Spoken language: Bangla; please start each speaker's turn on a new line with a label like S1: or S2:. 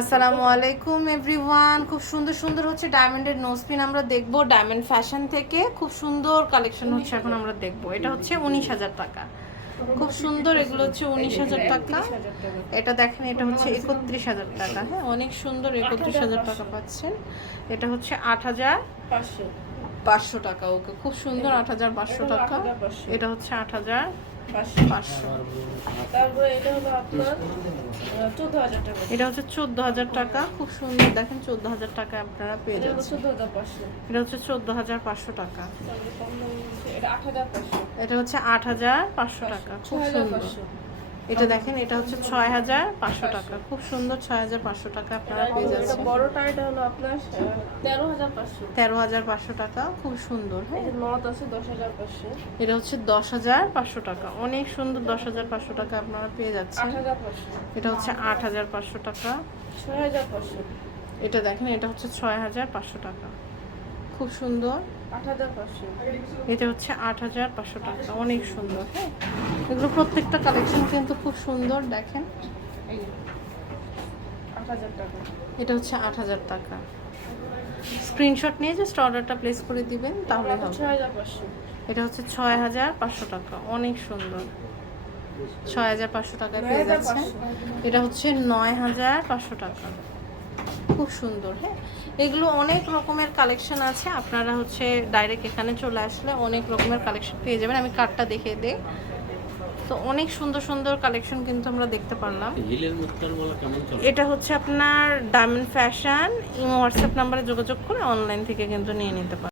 S1: আসসালামু আলাইকুম এভরিওয়ান খুব সুন্দর সুন্দর হচ্ছে ডায়মন্ডের নোজপিন আমরা দেখব। ডায়মন্ড ফ্যাশন থেকে খুব সুন্দর কালেকশন হচ্ছে এখন আমরা দেখব। এটা হচ্ছে উনিশ হাজার টাকা। খুব সুন্দর, এগুলো হচ্ছে উনিশ হাজার টাকা। এটা দেখেন, এটা হচ্ছে একত্রিশ হাজার টাকা। হ্যাঁ অনেক সুন্দর একত্রিশ হাজার টাকা পাচ্ছেন। এটা হচ্ছে আট হাজার
S2: পাঁচশো।
S1: পাঁচশো টাকা ওকে। খুব সুন্দর আট হাজার পাঁচশো টাকা। এটা হচ্ছে আট হাজার
S2: পাঁচশো। এটা হলো আপনার টাকা।
S1: এটা হচ্ছে চোদ্দ হাজার টাকা। খুব সুন্দর দেখেন চোদ্দ হাজার টাকা আপনারা পেয়ে যাচ্ছেন।
S2: পাঁচশো।
S1: এটা হচ্ছে চোদ্দ হাজার পাঁচশো টাকা।
S2: এটা
S1: হচ্ছে আট হাজার পাঁচশো টাকা। খুব সুন্দর। এটা দেখেন এটা হচ্ছে ছয় হাজার পাঁচশো টাকা। খুব সুন্দর ছয় হাজার পাঁচশো টাকা আপনারা পেয়ে যাচ্ছেন।
S2: বড়টা এটা হলো আপনার তেরো হাজার পাঁচশো।
S1: তেরো হাজার পাঁচশো টাকা খুব সুন্দর হ্যাঁ।
S2: আছে দশ হাজার পাঁচশো।
S1: এটা হচ্ছে দশ হাজার পাঁচশো টাকা। অনেক সুন্দর দশ হাজার পাঁচশো টাকা আপনারা পেয়ে যাচ্ছেন। এটা হচ্ছে আট হাজার পাঁচশো টাকা।
S2: ছয় হাজার পাঁচশো।
S1: এটা দেখেন এটা হচ্ছে ছয় হাজার পাঁচশো টাকা। খুব সুন্দর। এটা হচ্ছে আট হাজার পাঁচশো টাকা, অনেক সুন্দর হ্যাঁ? এগুলো প্রত্যেকটা কালেকশন কিন্তু খুব সুন্দর, দেখেন। এটা হচ্ছে আট হাজার টাকা। স্ক্রিনশট নিয়ে জাস্ট অর্ডারটা প্লেস করে দিবেন, তাহলে এটা হচ্ছে ছয় হাজার পাঁচশো টাকা, অনেক সুন্দর। ছয় হাজার পাঁচশো টাকায় পেয়ে যাচ্ছেন। এটা হচ্ছে নয় হাজার পাঁচশো টাকা। খুব সুন্দর হ্যাঁ? এগুলো অনেক রকমের কালেকশন আছে। আপনারা হচ্ছে ডাইরেক্ট এখানে চলে আসলে অনেক রকমের কালেকশন পেয়ে যাবেন। আমি কার্ডটা দেখে দিই। তো অনেক সুন্দর সুন্দর কালেকশন কিন্তু আমরা দেখতে পারলাম। এটা হচ্ছে আপনার ডায়মন্ড ফ্যাশন হোয়াটসঅ্যাপ নাম্বারে যোগাযোগ করে অনলাইন থেকে কিন্তু নিয়ে নিতে পারেন